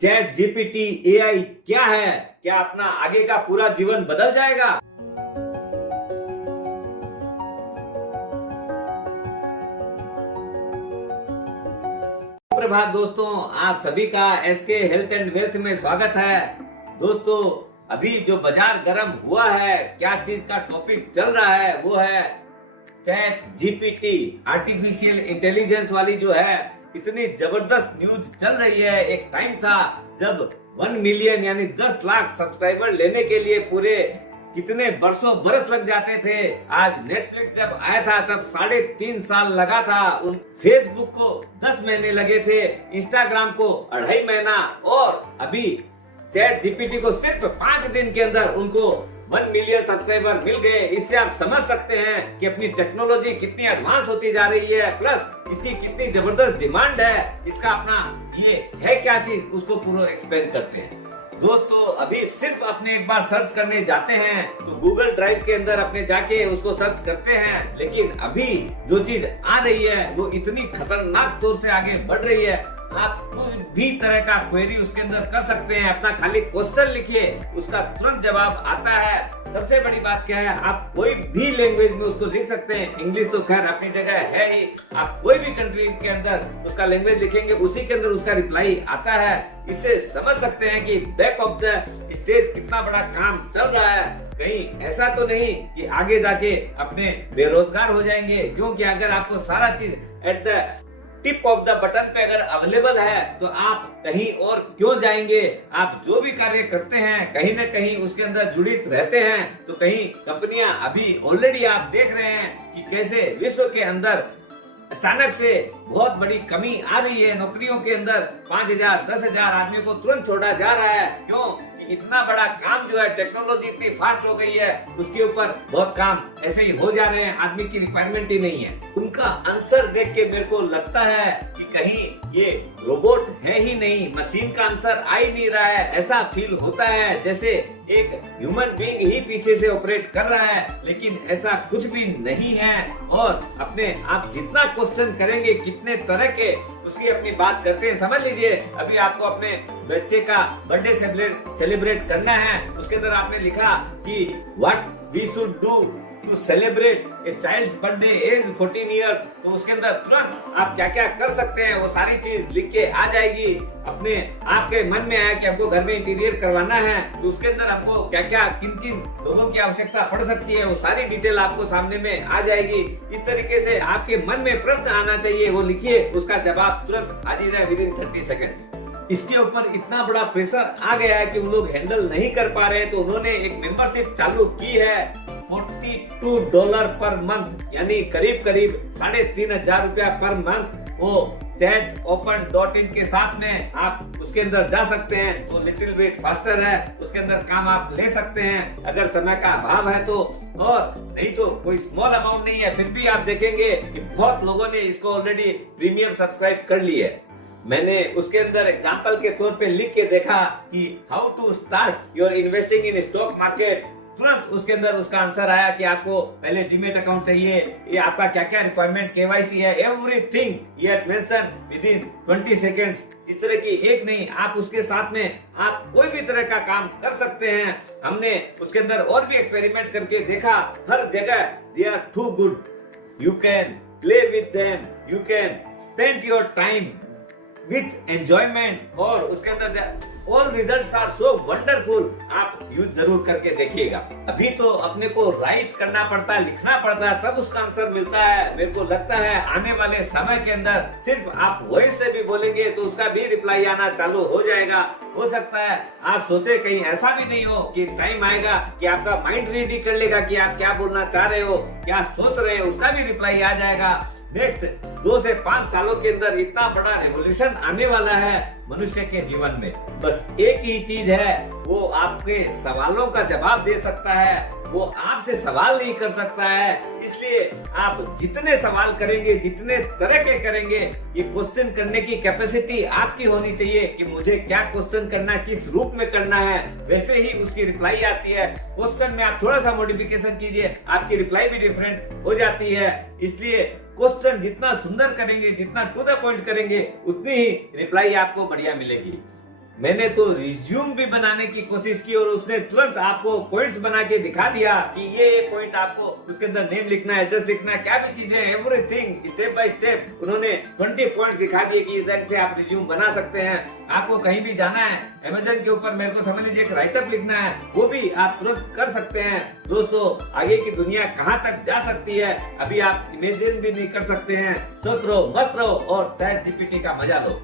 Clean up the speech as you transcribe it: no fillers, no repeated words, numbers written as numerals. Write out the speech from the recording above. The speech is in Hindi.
चैट जीपीटी एआई क्या है? क्या अपना आगे का पूरा जीवन बदल जाएगा? प्रभात दोस्तों, आप सभी का एसके हेल्थ एंड वेल्थ में स्वागत है। दोस्तों, अभी जो बाजार गर्म हुआ है, क्या चीज का टॉपिक चल रहा है, वो है चैट जीपीटी, आर्टिफिशियल इंटेलिजेंस वाली जो है इतनी जबरदस्त न्यूज चल रही है। एक टाइम था जब 1 मिलियन यानी 10 लाख सब्सक्राइबर लेने के लिए पूरे कितने बरसों बरस लग जाते थे। आज नेटफ्लिक्स जब आया था तब 3.5 साल लगा था। फेसबुक को 10 महीने लगे थे, इंस्टाग्राम को 2.5 महीना, और अभी चैट जीपीटी को सिर्फ 5 दिन के अंदर उनको 1 मिलियन सब्सक्राइबर मिल गए। इससे आप समझ सकते हैं कि अपनी टेक्नोलॉजी कितनी एडवांस होती जा रही है, प्लस इसकी कितनी जबरदस्त डिमांड है। इसका अपना ये है क्या चीज, उसको पूरा एक्सप्लेन करते हैं। दोस्तों, अभी सिर्फ अपने एक बार सर्च करने जाते हैं तो गूगल ड्राइव के अंदर अपने जाके उसको सर्च करते हैं, लेकिन अभी जो चीज आ रही है वो इतनी खतरनाक तौर से आगे बढ़ रही है। आप कोई भी तरह का क्वेरी उसके अंदर कर सकते हैं, अपना खाली क्वेश्चन लिखिए, उसका तुरंत जवाब आता है। सबसे बड़ी बात क्या है, आप कोई भी लैंग्वेज में उसको लिख सकते हैं। इंग्लिश तो खैर अपनी जगह है ही, आप कोई भी कंट्री के अंदर उसका लैंग्वेज लिखेंगे, उसी के अंदर उसका रिप्लाई आता है। इससे समझ सकते हैं कि बैक ऑफ द स्टेज कितना बड़ा काम चल रहा है। कहीं ऐसा तो नहीं कि आगे जाके अपने बेरोजगार हो जाएंगे, क्योंकि अगर आपको सारा चीज at the tip of the button पे अगर अवेलेबल है तो आप कहीं और क्यों जाएंगे। आप जो भी कार्य करते हैं कहीं न कहीं उसके अंदर जुड़ित रहते हैं। तो कहीं कंपनियां अभी ऑलरेडी आप देख रहे हैं कि कैसे विश्व के अंदर अचानक से बहुत बड़ी कमी आ रही है। नौकरियों के अंदर 5,000 10,000 आदमी को तुरंत छोड़ा जा रहा है। क्यों? इतना बड़ा काम जो है, टेक्नोलॉजी इतनी फास्ट हो गई है, उसके ऊपर बहुत काम ऐसे ही हो जा रहे हैं, आदमी की रिक्वायरमेंट ही नहीं है। उनका आंसर देख के मेरे को लगता है कि कहीं ये रोबोट है ही नहीं, मशीन का आंसर आ ही नहीं रहा है। ऐसा फील होता है जैसे एक ह्यूमन बीइंग ही पीछे से ऑपरेट कर रहा है, लेकिन ऐसा कुछ भी नहीं है। और अपने आप जितना क्वेश्चन करेंगे, कितने तरह के उसकी अपनी बात करते हैं। समझ लीजिए, अभी आपको अपने बच्चे का बर्थडे सेलिब्रेट करना है, उसके अंदर आपने लिखा कि what we should do to celebrate a child's birthday as 14 years, तो उसके अंदर तुरंत आप क्या क्या कर सकते हैं वो सारी चीज लिख के आ जाएगी। अपने आपके मन में आया कि हमको घर में इंटीरियर करवाना है, तो उसके अंदर हमको क्या क्या किन किन लोगों की आवश्यकता पड़ सकती है, वो सारी डिटेल आपको सामने में आ जाएगी। इस तरीके से आपके मन में प्रश्न आना चाहिए, वो लिखिए, उसका जवाब तुरंत आ जाए विदिन 30 सेकेंड। इसके ऊपर इतना बड़ा प्रेशर आ गया है कि उन लोग हैंडल नहीं कर पा रहे, तो उन्होंने एक मेंबरशिप चालू की है। $42 पर मंथ, यानी करीब करीब 3,500 रुपया पर मंथ। वो चैट ओपन.इन के साथ में आप उसके अंदर जा सकते हैं, तो लिटिल बिट फास्टर है, उसके अंदर काम आप ले सकते हैं अगर समय का अभाव है तो। और नहीं तो कोई स्मॉल अमाउंट नहीं है, फिर भी आप देखेंगे कि बहुत लोगों ने इसको ऑलरेडी प्रीमियम सब्सक्राइब कर ली है। मैंने उसके अंदर एग्जांपल के तौर पे लिख के देखा कि how to start your investing in stock market. तुरंत उसके अंदर उसका आंसर आया कि आपको पहले डीमेट अकाउंट चाहिए, ये आपका क्या क्या रिक्वायरमेंट, केवाईसी है, एवरीथिंग ये मेंशन विदिन 20 सेकेंड्स। इस तरह की एक नहीं, आप उसके साथ में आप कोई भी तरह का काम कर सकते हैं। हमने उसके अंदर और भी एक्सपेरिमेंट करके देखा, हर जगह they are too good, you can play with them, you can spend your time with enjoyment, और उसके अंदर all results are so wonderful. आप यूज जरूर करके देखिएगा। अभी तो अपने को राइट करना पड़ता है, लिखना पड़ता है, तब उसका आंसर मिलता है। मेरे को लगता है आने वाले समय के अंदर सिर्फ आप वॉइस से भी बोलेंगे तो उसका भी रिप्लाई आना चालू हो जाएगा। हो सकता है आप सोचे कहीं ऐसा भी नहीं हो कि टाइम आएगा कि आपका माइंड रीड ही कर लेगा कि आप क्या बोलना चाह रहे हो, क्या सोच रहे हो, उसका भी रिप्लाई आ जाएगा। नेक्स्ट 2 से 5 सालों के अंदर इतना बड़ा रेवोल्यूशन आने वाला है मनुष्य के जीवन में। बस एक ही चीज है, वो आपके सवालों का जवाब दे सकता है, वो आपसे सवाल नहीं कर सकता है। इसलिए आप जितने सवाल करेंगे, जितने तरह के करेंगे, ये क्वेश्चन करने की कैपेसिटी आपकी होनी चाहिए कि मुझे क्या क्वेश्चन करना, किस रूप में करना है, वैसे ही उसकी रिप्लाई आती है। क्वेश्चन में आप थोड़ा सा मॉडिफिकेशन कीजिए, आपकी रिप्लाई भी डिफरेंट हो जाती है। इसलिए क्वेश्चन जितना सुंदर करेंगे, जितना टू द पॉइंट करेंगे, उतनी ही रिप्लाई आपको बढ़िया मिलेगी। मैंने तो रिज्यूम भी बनाने की कोशिश की और उसने तुरंत आपको पॉइंट्स बना के दिखा दिया कि ये पॉइंट आपको उसके अंदर नेम लिखना है, एड्रेस लिखना है, क्या भी चीजें, एवरीथिंग स्टेप बाय स्टेप उन्होंने 20 पॉइंट्स दिखा दिए कि इस ढंग से आप रिज्यूम बना सकते हैं। आपको कहीं भी जाना है, अमेज़न के ऊपर मेरे को समझ लीजिए एक राइटअप लिखना है, वो भी आप तुरंत कर सकते हैं। दोस्तों, आगे की दुनिया कहाँ तक जा सकती है अभी आप इमेजिन भी नहीं कर सकते हैं। सोच रहो, मस्त रहो और चैट जीपीटी का मजा लो।